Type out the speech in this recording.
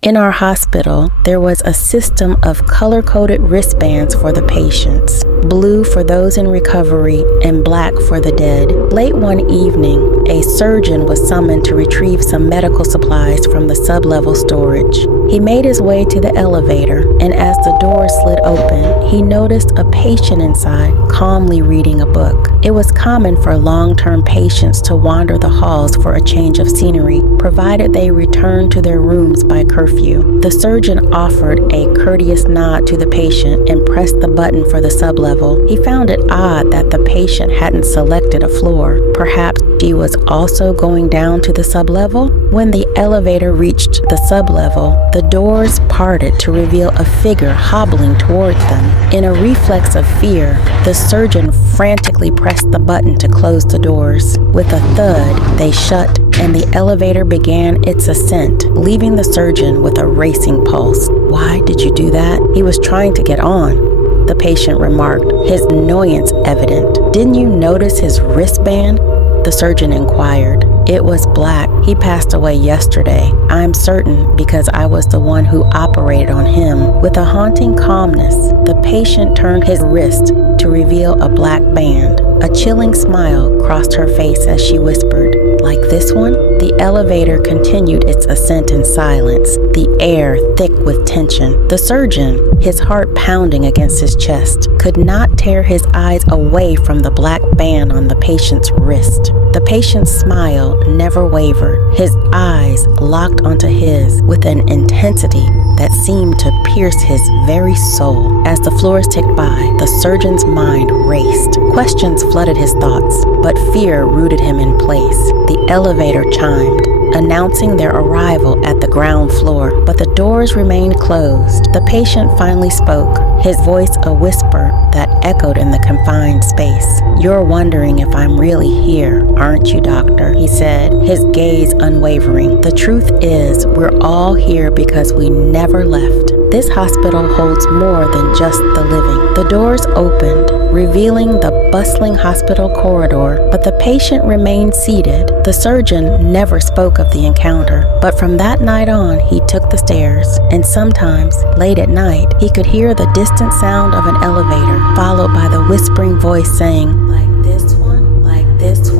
In our hospital, there was a system of color-coded wristbands for the patients, blue for those in recovery and black for the dead. Late one evening, a surgeon was summoned to retrieve some medical supplies from the sublevel storage. He made his way to the elevator, and as the door slid open, he noticed a patient inside calmly reading a book. It was common for long-term patients to wander the halls for a change of scenery, provided they returned to their rooms by curfew. The surgeon offered a courteous nod to the patient and pressed the button for the sublevel. He found it odd that the patient hadn't selected a floor. Perhaps she was also going down to the sublevel? When the elevator reached the sublevel, the doors parted to reveal a figure hobbling towards them. In a reflex of fear, the surgeon frantically pressed the button to close the doors. With a thud, they shut, and the elevator began its ascent, leaving the surgeon with a racing pulse. "Why did you do that?" "He was trying to get on," the patient remarked, his annoyance evident. "Didn't you notice his wristband?" The surgeon inquired. "It was black. He passed away yesterday. I'm certain because I was the one who operated on him." With a haunting calmness, the patient turned his wrist to reveal a black band. A chilling smile crossed her face as she whispered, "Like this one?" The elevator continued its ascent in silence, the air thick with tension. The surgeon, his heart pounding against his chest, could not tear his eyes away from the black band on the patient's wrist. The patient's smile never wavered, his eyes locked onto his with an intensity that seemed to pierce his very soul. As the floors ticked by, the surgeon's mind raced. Questions flooded his thoughts, but fear rooted him in place. The elevator chimed, announcing their arrival at the ground floor, but the doors remained closed. The patient finally spoke, his voice a whisper that echoed in the confined space. "You're wondering if I'm really here, aren't you, doctor?" he said, his gaze unwavering. "The truth is, we're all here because we never left. This hospital holds more than just the living." The doors opened, revealing the bustling hospital corridor, but the patient remained seated. The surgeon never spoke of the encounter, but from that night on, he took the stairs, and sometimes, late at night, he could hear the distant sound of an elevator, followed by the whispering voice saying, "Like this one, like this one."